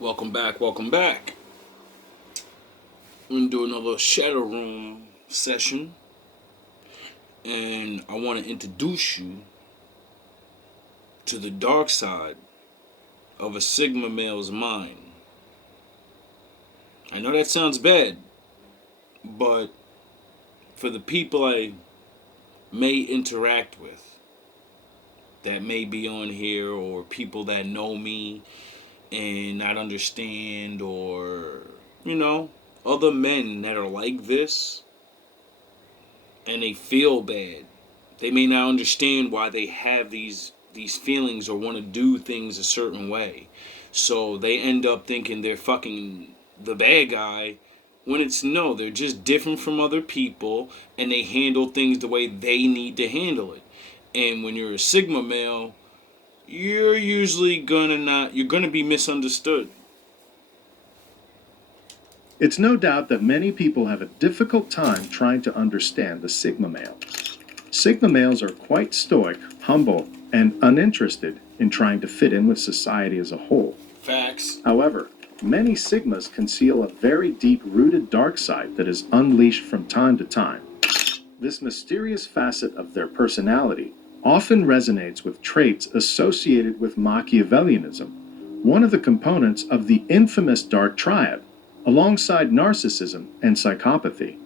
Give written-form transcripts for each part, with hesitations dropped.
Welcome back, welcome back. We're gonna do another Shadow Room session, and I want to introduce you to the dark side of a Sigma male's mind. I know that sounds bad, but for the people I may interact with that may be on here, or people that know me and not understand, or other men that are like this and they feel bad. They may not understand why they have these feelings or want to do things a certain way. So they end up thinking they're fucking the bad guy when it's no, they're just different from other people and they handle things the way they need to handle it. And when you're a Sigma male, you're usually you're gonna be misunderstood. It's no doubt that many people have a difficult time trying to understand the Sigma male. Sigma males are quite stoic, humble, and uninterested in trying to fit in with society as a whole. Facts. However, many Sigmas conceal a very deep-rooted dark side that is unleashed from time to time. This mysterious facet of their personality often resonates with traits associated with Machiavellianism, one of the components of the infamous dark triad, alongside narcissism and psychopathy.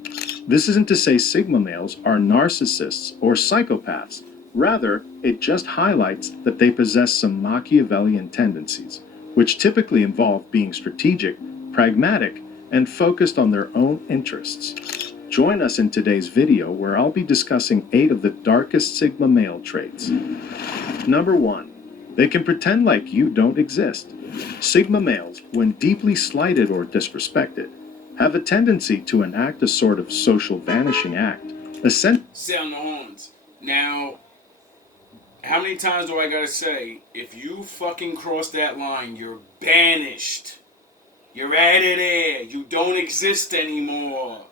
This isn't to say Sigma males are narcissists or psychopaths. Rather, it just highlights that they possess some Machiavellian tendencies, which typically involve being strategic, pragmatic, and focused on their own interests. Join us in today's video where I'll be discussing 8 of the darkest Sigma male traits. Number 1. They can pretend like you don't exist. Sigma males, when deeply slighted or disrespected, have a tendency to enact a sort of social vanishing act. Sound the horns. Now, how many times do I gotta say, if you fucking cross that line, you're banished. You're out of there. You don't exist anymore.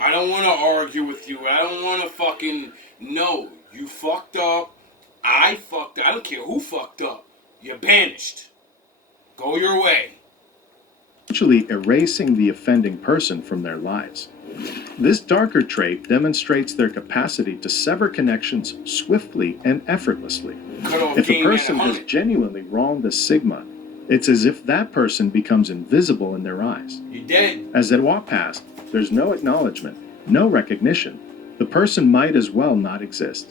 I don't want to argue with you. I don't want to fucking... No, you fucked up. I fucked up. I don't care who fucked up. You're banished. Go your way. Essentially erasing the offending person from their lives. This darker trait demonstrates their capacity to sever connections swiftly and effortlessly. If a person has genuinely wronged a Sigma, it's as if that person becomes invisible in their eyes. You're dead. As they walk past, there's no acknowledgement, no recognition. The person might as well not exist.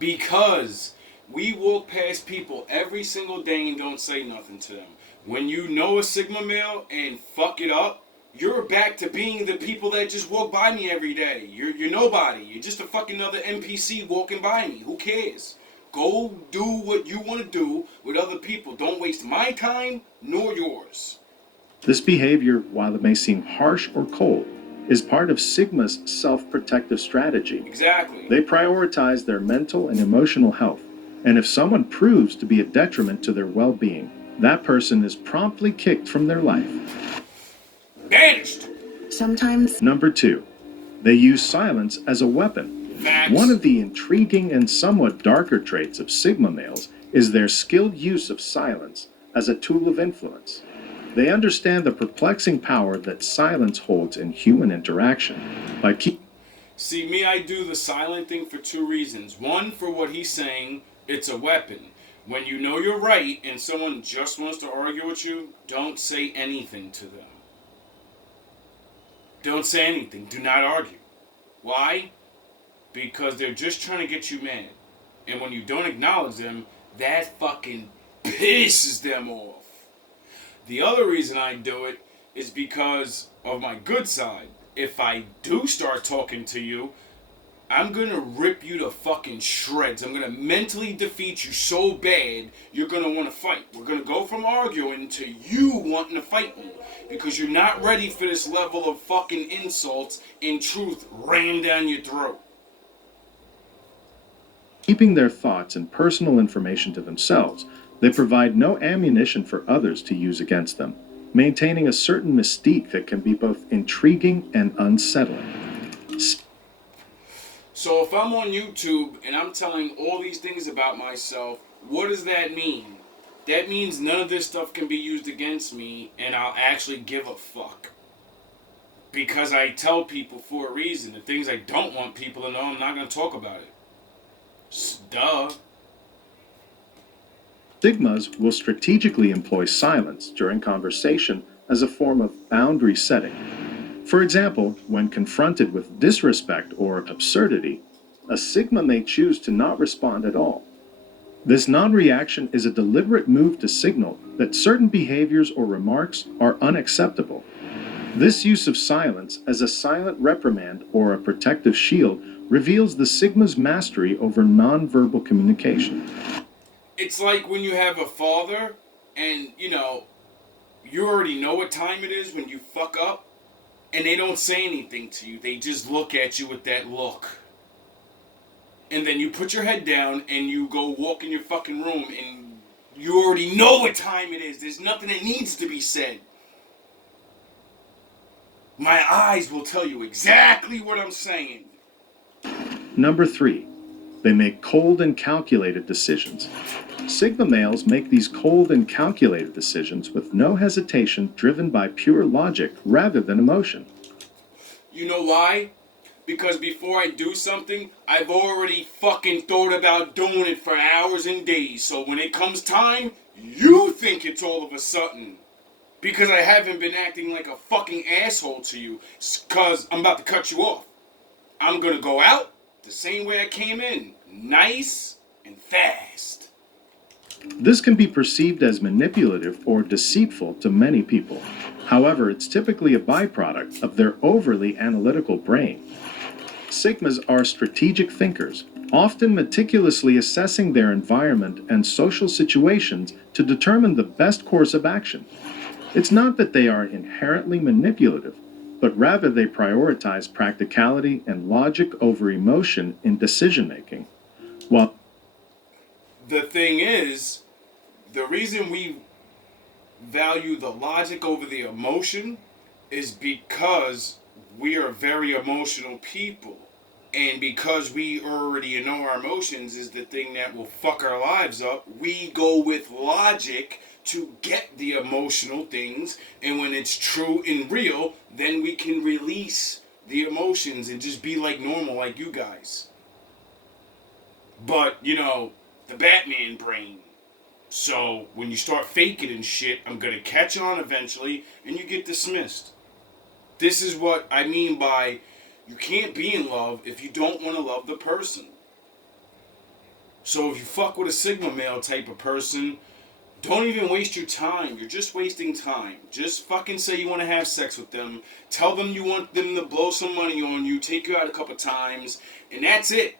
Because we walk past people every single day and don't say nothing to them. When you know a Sigma male and fuck it up, you're back to being the people that just walk by me every day. You're nobody. You're just a fucking another NPC walking by me. Who cares? Go do what you want to do with other people. Don't waste my time nor yours. This behavior, while it may seem harsh or cold, is part of Sigma's self-protective strategy. Exactly. They prioritize their mental and emotional health, and if someone proves to be a detriment to their well-being, that person is promptly kicked from their life. Banished. Sometimes. Number 2. They use silence as a weapon. Facts. One of the intriguing and somewhat darker traits of Sigma males is their skilled use of silence as a tool of influence. They understand the perplexing power that silence holds in human interaction. See, me, I do the silent thing for 2 reasons. One, for what he's saying, it's a weapon. When you know you're right and someone just wants to argue with you, don't say anything to them. Don't say anything. Do not argue. Why? Because they're just trying to get you mad. And when you don't acknowledge them, that fucking pisses them off. The other reason I do it is because of my good side. If I do start talking to you, I'm gonna rip you to fucking shreds. I'm gonna mentally defeat you so bad, you're gonna want to fight. We're gonna go from arguing to you wanting to fight me. Because you're not ready for this level of fucking insults and truth rammed down your throat. Keeping their thoughts and personal information to themselves, they provide no ammunition for others to use against them, maintaining a certain mystique that can be both intriguing and unsettling. So if I'm on YouTube and I'm telling all these things about myself, what does that mean? that means none of this stuff can be used against me, and I'll actually give a fuck. Because I tell people for a reason. The things I don't want people to know, I'm not going to talk about it. Duh. Sigmas will strategically employ silence during conversation as a form of boundary setting. For example, when confronted with disrespect or absurdity, a Sigma may choose to not respond at all. This non reaction is a deliberate move to signal that certain behaviors or remarks are unacceptable. This use of silence as a silent reprimand or a protective shield reveals the Sigma's mastery over nonverbal communication. It's like when you have a father and, you already know what time it is when you fuck up, and they don't say anything to you. They just look at you with that look. And then you put your head down and you go walk in your fucking room and you already know what time it is. There's nothing that needs to be said. My eyes will tell you exactly what I'm saying. Number 3, they make cold and calculated decisions. Sigma males make these cold and calculated decisions with no hesitation, driven by pure logic rather than emotion. You know why? Because before I do something, I've already fucking thought about doing it for hours and days. So when it comes time, you think it's all of a sudden. Because I haven't been acting like a fucking asshole to you. Because I'm about to cut you off. I'm gonna go out the same way I came in. Nice and fast. This can be perceived as manipulative or deceitful to many people. However, it's typically a byproduct of their overly analytical brain. Sigmas are strategic thinkers, often meticulously assessing their environment and social situations to determine the best course of action. It's not that they are inherently manipulative, but rather they prioritize practicality and logic over emotion in decision making. While The thing is, the reason we value the logic over the emotion is because we are very emotional people. And because we already know our emotions is the thing that will fuck our lives up, we go with logic to get the emotional things. And when it's true and real, then we can release the emotions and just be like normal, like you guys. But, the Batman brain. So when you start faking and shit, I'm gonna catch on eventually, and you get dismissed. This is what I mean by you can't be in love if you don't want to love the person. So if you fuck with a Sigma male type of person, don't even waste your time. You're just wasting time. Just fucking say you want to have sex with them. Tell them you want them to blow some money on you, take you out a couple times, and that's it.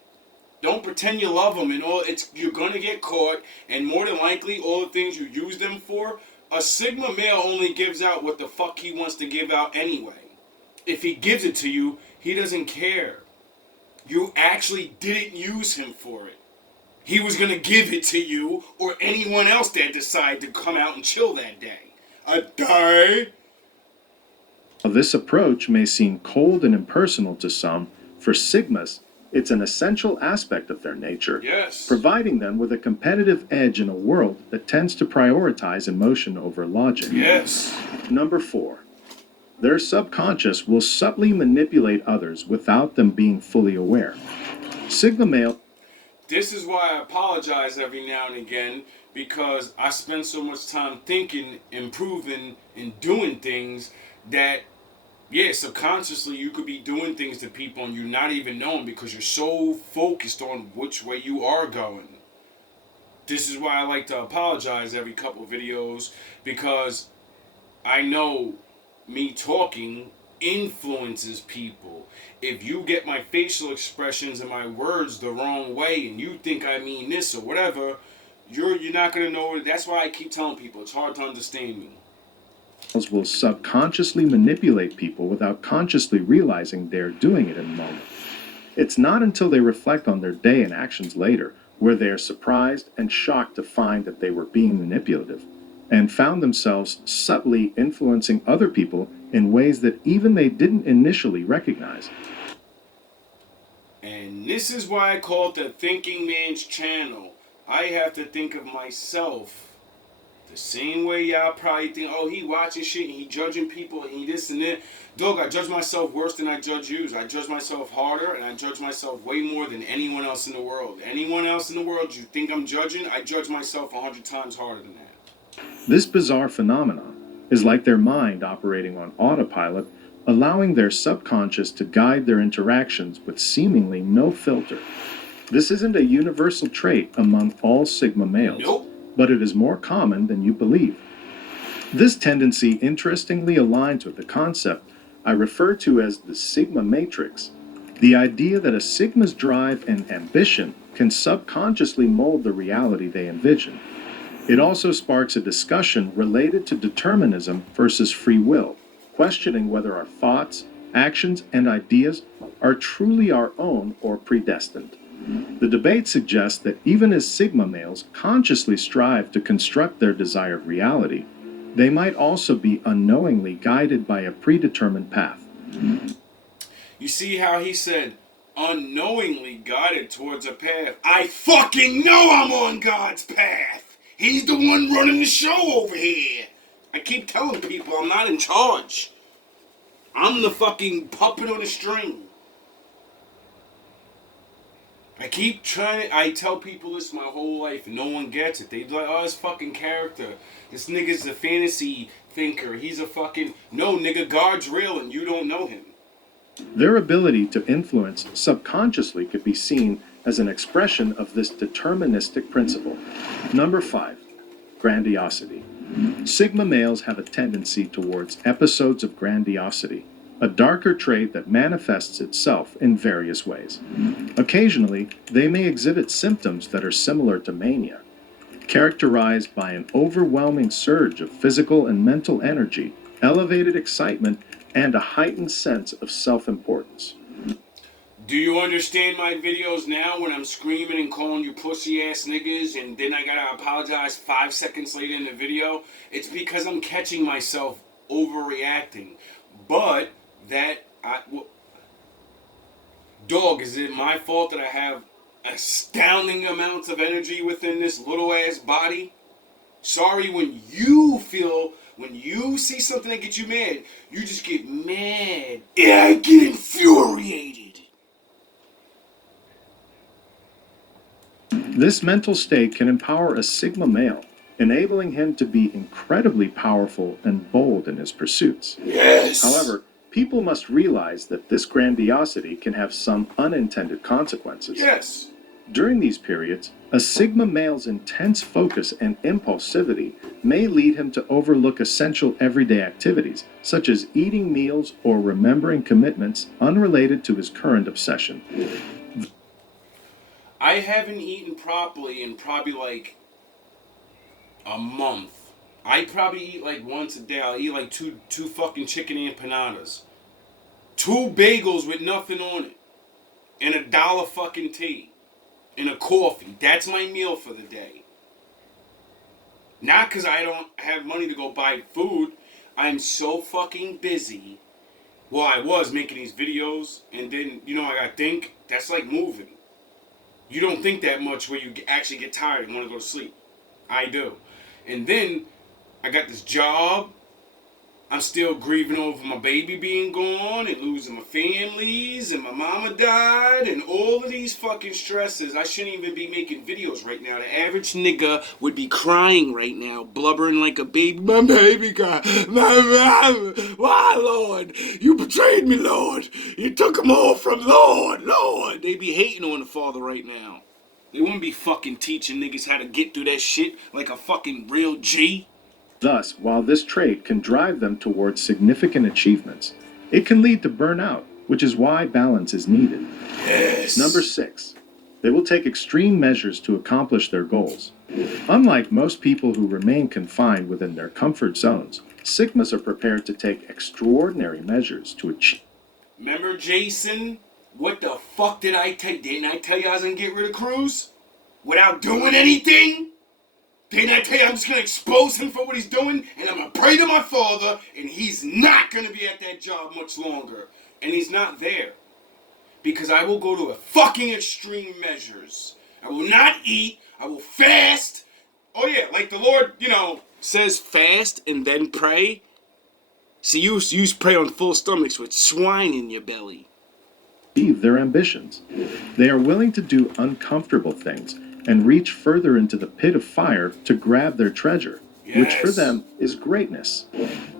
Don't pretend you love them and all. You're gonna get caught, and more than likely, all the things you use them for, a Sigma male only gives out what the fuck he wants to give out anyway. If he gives it to you, he doesn't care. You actually didn't use him for it. He was gonna give it to you or anyone else that decided to come out and chill that day. A day. this approach may seem cold and impersonal to some, for Sigmas, it's an essential aspect of their nature, Yes. providing them with a competitive edge in a world that tends to prioritize emotion over logic. Yes. Number 4, their subconscious will subtly manipulate others without them being fully aware. Sigma male. This is why I apologize every now and again, because I spend so much time thinking, improving, and doing things that, yeah, subconsciously you could be doing things to people and you're not even knowing because you're so focused on which way you are going. This is why I like to apologize every couple of videos, because I know me talking influences people. If you get my facial expressions and my words the wrong way and you think I mean this or whatever, you're not gonna know it. That's why I keep telling people it's hard to understand me. Will subconsciously manipulate people without consciously realizing they're doing it in the moment. It's not until they reflect on their day and actions later where they are surprised and shocked to find that they were being manipulative and found themselves subtly influencing other people in ways that even they didn't initially recognize. And this is why I call it the Thinking Man's Channel. I have to think of myself The same way y'all probably think, oh, he watching shit and he judging people and he this and that. Dog, I judge myself worse than I judge you. I judge myself harder and I judge myself way more than anyone else in the world. Anyone else in the world you think I'm judging, I judge myself 100 times harder than that. This bizarre phenomenon is like their mind operating on autopilot, allowing their subconscious to guide their interactions with seemingly no filter. This isn't a universal trait among all Sigma males, Nope. but it is more common than you believe. This tendency interestingly aligns with the concept I refer to as the Sigma matrix, the idea that a Sigma's drive and ambition can subconsciously mold the reality they envision. It also sparks a discussion related to determinism versus free will, questioning whether our thoughts, actions, and ideas are truly our own or predestined. The debate suggests that even as Sigma males consciously strive to construct their desired reality, they might also be unknowingly guided by a predetermined path. You see how he said, unknowingly guided towards a path. I fucking know I'm on God's path. He's the one running the show over here. I keep telling people I'm not in charge. I'm the fucking puppet on the string. I tell people this my whole life and no one gets it. They be like, oh, it's fucking character. This nigga's a fantasy thinker. He's a fucking... No, nigga, God's real and you don't know him. Their ability to influence subconsciously could be seen as an expression of this deterministic principle. Number 5, grandiosity. Sigma males have a tendency towards episodes of grandiosity, a darker trait that manifests itself in various ways. Occasionally, they may exhibit symptoms that are similar to mania, characterized by an overwhelming surge of physical and mental energy, elevated excitement, and a heightened sense of self-importance. Do you understand my videos now when I'm screaming and calling you pussy ass niggas and then I gotta apologize 5 seconds later in the video? It's because I'm catching myself overreacting. But dog, is it my fault that I have astounding amounts of energy within this little ass body? Sorry when you see something that gets you mad, you just get mad. Yeah, I get infuriated. This mental state can empower a Sigma male, enabling him to be incredibly powerful and bold in his pursuits. Yes. However, people must realize that this grandiosity can have some unintended consequences. Yes. During these periods, a Sigma male's intense focus and impulsivity may lead him to overlook essential everyday activities, such as eating meals or remembering commitments unrelated to his current obsession. I haven't eaten properly in probably like a month. I probably eat like once a day. I'll eat like two fucking chicken empanadas, 2 bagels with nothing on it, and $1 fucking tea, and a coffee. That's my meal for the day. Not because I don't have money to go buy food. I'm so fucking busy. Well, I was making these videos, and then, I gotta think. That's like moving. You don't think that much where you actually get tired and want to go to sleep. I do. And then I got this job. I'm still grieving over my baby being gone and losing my families and my mama died and all of these fucking stresses. I shouldn't even be making videos right now. The average nigga would be crying right now, blubbering like a baby. My baby died. Why, Lord? You betrayed me, Lord. You took them all from Lord. They be hating on the Father right now. They wouldn't be fucking teaching niggas how to get through that shit like a fucking real G. Thus, while this trait can drive them towards significant achievements, it can lead to burnout, which is why balance is needed. Yes. Number 6, they will take extreme measures to accomplish their goals. Unlike most people who remain confined within their comfort zones, Sigmas are prepared to take extraordinary measures to achieve. Remember, Jason? What the fuck did I take? Didn't I tell you I was gonna get rid of Cruz? Without doing anything? Didn't I tell you I'm just going to expose him for what he's doing? And I'm going to pray to my Father, and he's not going to be at that job much longer. And he's not there. Because I will go to a fucking extreme measures. I will not eat. I will fast. Oh yeah, like the Lord, says fast and then pray. See, you pray on full stomachs with swine in your belly. Achieve their ambitions. They are willing to do uncomfortable things and reach further into the pit of fire to grab their treasure, which for Yes. them is greatness.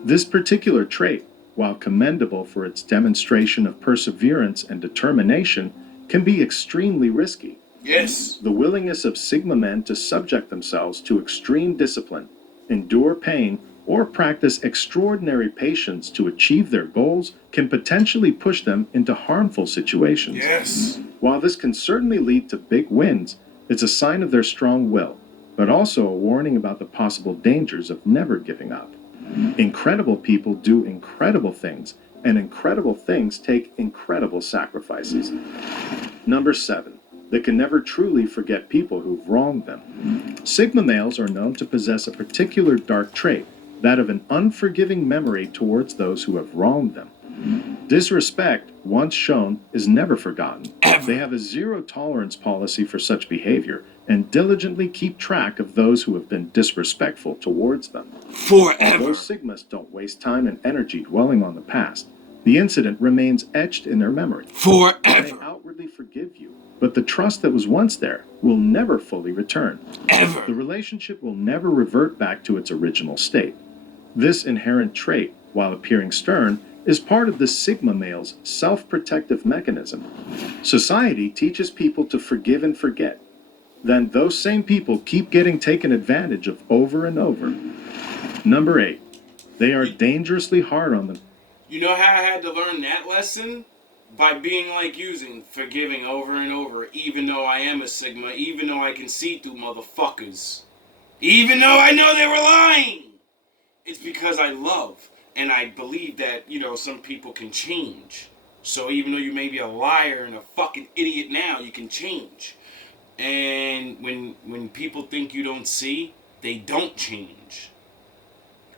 This particular trait, while commendable for its demonstration of perseverance and determination, can be extremely risky. Yes. The willingness of Sigma men to subject themselves to extreme discipline, endure pain, or practice extraordinary patience to achieve their goals can potentially push them into harmful situations. Yes. While this can certainly lead to big wins, it's a sign of their strong will, but also a warning about the possible dangers of never giving up. Incredible people do incredible things, and incredible things take incredible sacrifices. Number 7. They can never truly forget people who've wronged them. Sigma males are known to possess a particular dark trait, that of an unforgiving memory towards those who have wronged them. Disrespect, once shown, is never forgotten. Ever. They have a zero tolerance policy for such behavior and diligently keep track of those who have been disrespectful towards them. Forever. Although Sigmas don't waste time and energy dwelling on the past, the incident remains etched in their memory. They Forever. outwardly forgive you, but the trust that was once there will never fully return. Ever. The relationship will never revert back to its original state. This inherent trait, while appearing stern, is part of the Sigma male's self-protective mechanism. Society teaches people to forgive and forget. Then those same people keep getting taken advantage of over and over. Number 8. They are dangerously hard on them. You know how I had to learn that lesson? By being like using forgiving over and over, even though I am a Sigma, even though I can see through motherfuckers. Even though I know they were lying! It's because I love, and I believe that, some people can change. So even though you may be a liar and a fucking idiot now, you can change. And when people think you don't see, they don't change.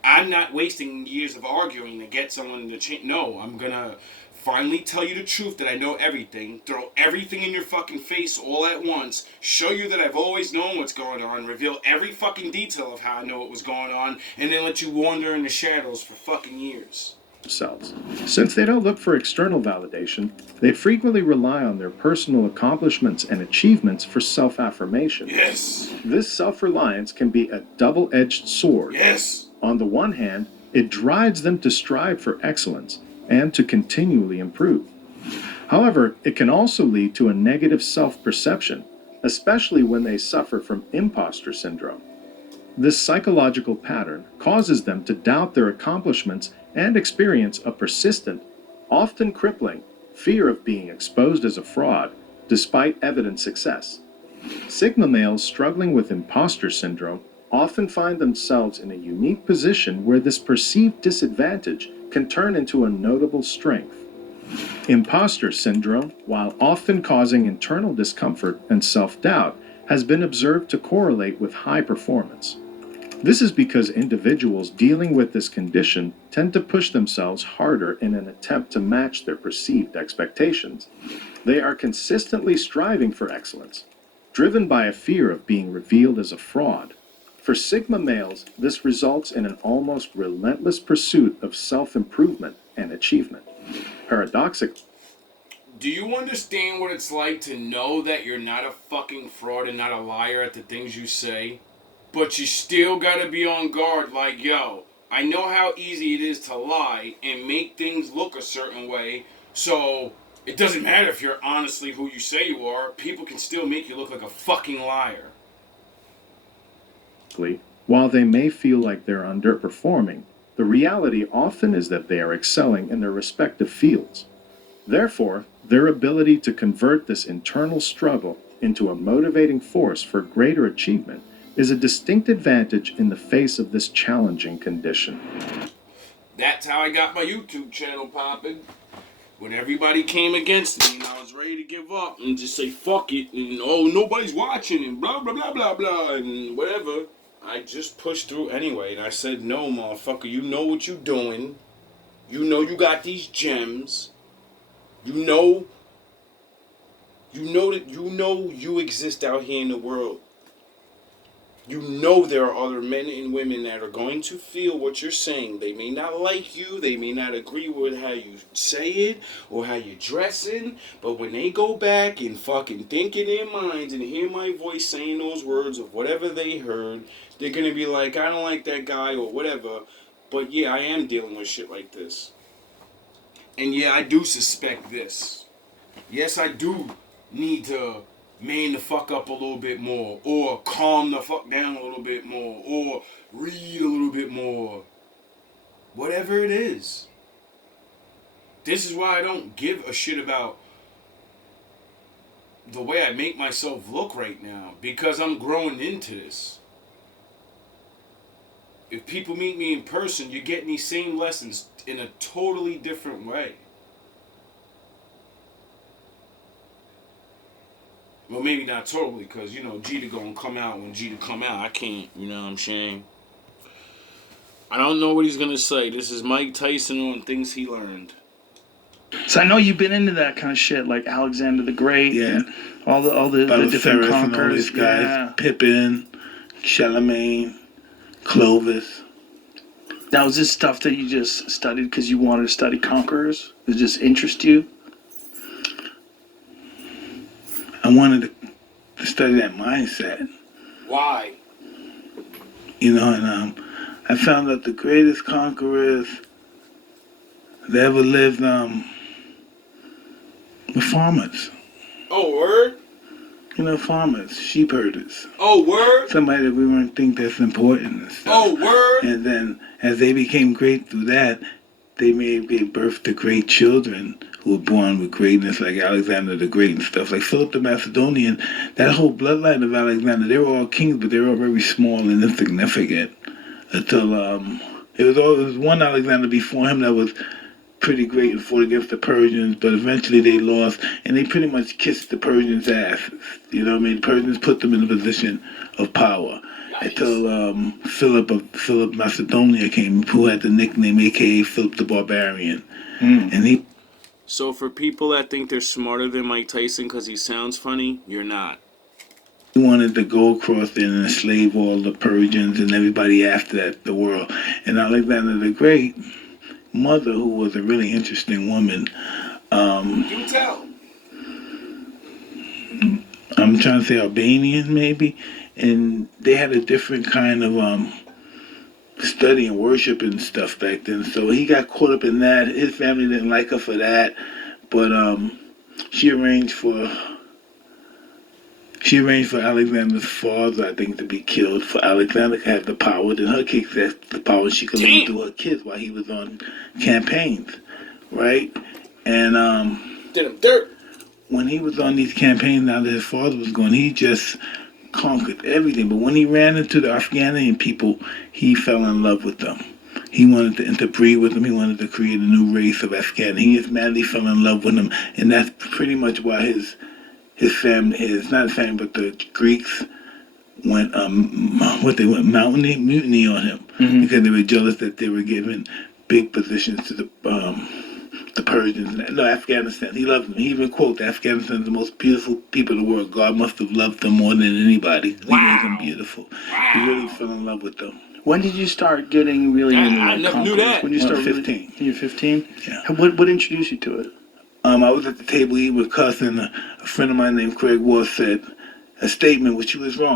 I'm not wasting years of arguing to get someone to change. No, I'm gonna finally tell you the truth that I know everything, throw everything in your fucking face all at once, show you that I've always known what's going on, reveal every fucking detail of how I know what was going on, and then let you wander in the shadows for fucking years. Themselves. Since they don't look for external validation, they frequently rely on their personal accomplishments and achievements for self-affirmation. Yes. This self-reliance can be a double-edged sword. Yes. On the one hand, it drives them to strive for excellence and to continually improve. However, it can also lead to a negative self-perception, especially when they suffer from imposter syndrome. This psychological pattern causes them to doubt their accomplishments and experience a persistent, often crippling, fear of being exposed as a fraud despite evident success. Sigma males struggling with imposter syndrome often find themselves in a unique position where this perceived disadvantage can turn into a notable strength. Imposter syndrome, while often causing internal discomfort and self-doubt, has been observed to correlate with high performance. This is because individuals dealing with this condition tend to push themselves harder in an attempt to match their perceived expectations. They are consistently striving for excellence, driven by a fear of being revealed as a fraud. For Sigma males, this results in an almost relentless pursuit of self-improvement and achievement. Paradoxically, Do you understand what it's like to know that you're not a fucking fraud and not a liar at the things you say? But you still gotta be on guard like, yo, I know how easy it is to lie and make things look a certain way, so it doesn't matter if you're honestly who you say you are, people can still make you look like a fucking liar. while they may feel like they're underperforming, the reality often is that they are excelling in their respective fields. Therefore, their ability to convert this internal struggle into a motivating force for greater achievement is a distinct advantage in the face of this challenging condition. That's how I got my YouTube channel popping. When everybody came against me and I was ready to give up and just say fuck it and oh nobody's watching and blah blah blah blah blah and whatever, I just pushed through anyway and I said no motherfucker, you know what you doing, you know you got these gems, you know that you exist out here in the world. You know there are other men and women that are going to feel what you're saying. They may not like you, they may not agree with how you say it or how you're dressing, but when they go back and fucking think in their minds and hear my voice saying those words of whatever they heard, they're gonna be like, I don't like that guy or whatever. But yeah, I am dealing with shit like this. And yeah, I do suspect this. Yes, I do need to man the fuck up a little bit more, or calm the fuck down a little bit more, or read a little bit more. Whatever it is. This is why I don't give a shit about the way I make myself look right now, because I'm growing into this. If people meet me in person, you're getting these same lessons in a totally different way. Well, maybe not totally, because, you know, Jeter gonna come out when Jeter come out. I can't, you know what I'm saying? I don't know what he's gonna say. This is Mike Tyson on things he learned. So I know you've been into that kind of shit, like Alexander the Great, Yeah. and all the different conquerors. And all these guys, yeah. Pippin, Charlemagne, Clovis. Now, is this stuff that you just studied because you wanted to study conquerors? Did it just interest you? I wanted to study that mindset. Why? You know, and I found that the greatest conquerors that ever lived were farmers. Oh, word? You know, farmers, sheep herders. Oh, word? Somebody that we wouldn't think that's important and stuff. Oh, word? And then as they became great through that, they gave birth to great children who were born with greatness, like Alexander the Great and stuff. Like Philip the Macedonian, that whole bloodline of Alexander, they were all kings, but they were all very small and insignificant. Until it was one Alexander before him that was pretty great and fought against the Persians, but eventually they lost, and they pretty much kissed the Persians' asses. You know what I mean? The Persians put them in a position of power. Nice. Until Philip Macedonia came, who had the nickname aka Philip the Barbarian. And he... So for people that think they're smarter than Mike Tyson because he sounds funny, you're not. He wanted to go across there and enslave all the Persians and everybody after that, the world. And Alexander the Great, mother, who was a really interesting woman. You tell. I'm trying to say Albanian, maybe. And they had a different kind of study and worship and stuff back then. So he got caught up in that. His family didn't like her for that. But she arranged for Alexander's father, I think, to be killed, for Alexander to have the power. Then her kids had the power. She could lead through her kids while he was on campaigns, right? And did him dirt. When he was on these campaigns, now that his father was gone, he just conquered everything. But when he ran into the Afghanian people, he fell in love with them. He wanted to interbreed with them. He wanted to create a new race of Afghan. He just madly fell in love with them, and that's pretty much why his family, not his family, but the Greeks went mutiny on him, because they were jealous that they were given big positions to the Persians. No, Afghanistan. He loved them. He even quote, Afghanistan's the most beautiful people in the world. God must have loved them more than anybody. Wow. He made them beautiful. Wow. He really fell in love with them. When did you start getting really into I never knew that. When you started 15. You're 15? Yeah. What introduced you to it? I was at the table eating with Cuss, and a friend of mine named Craig Ward said a statement which he was wrong.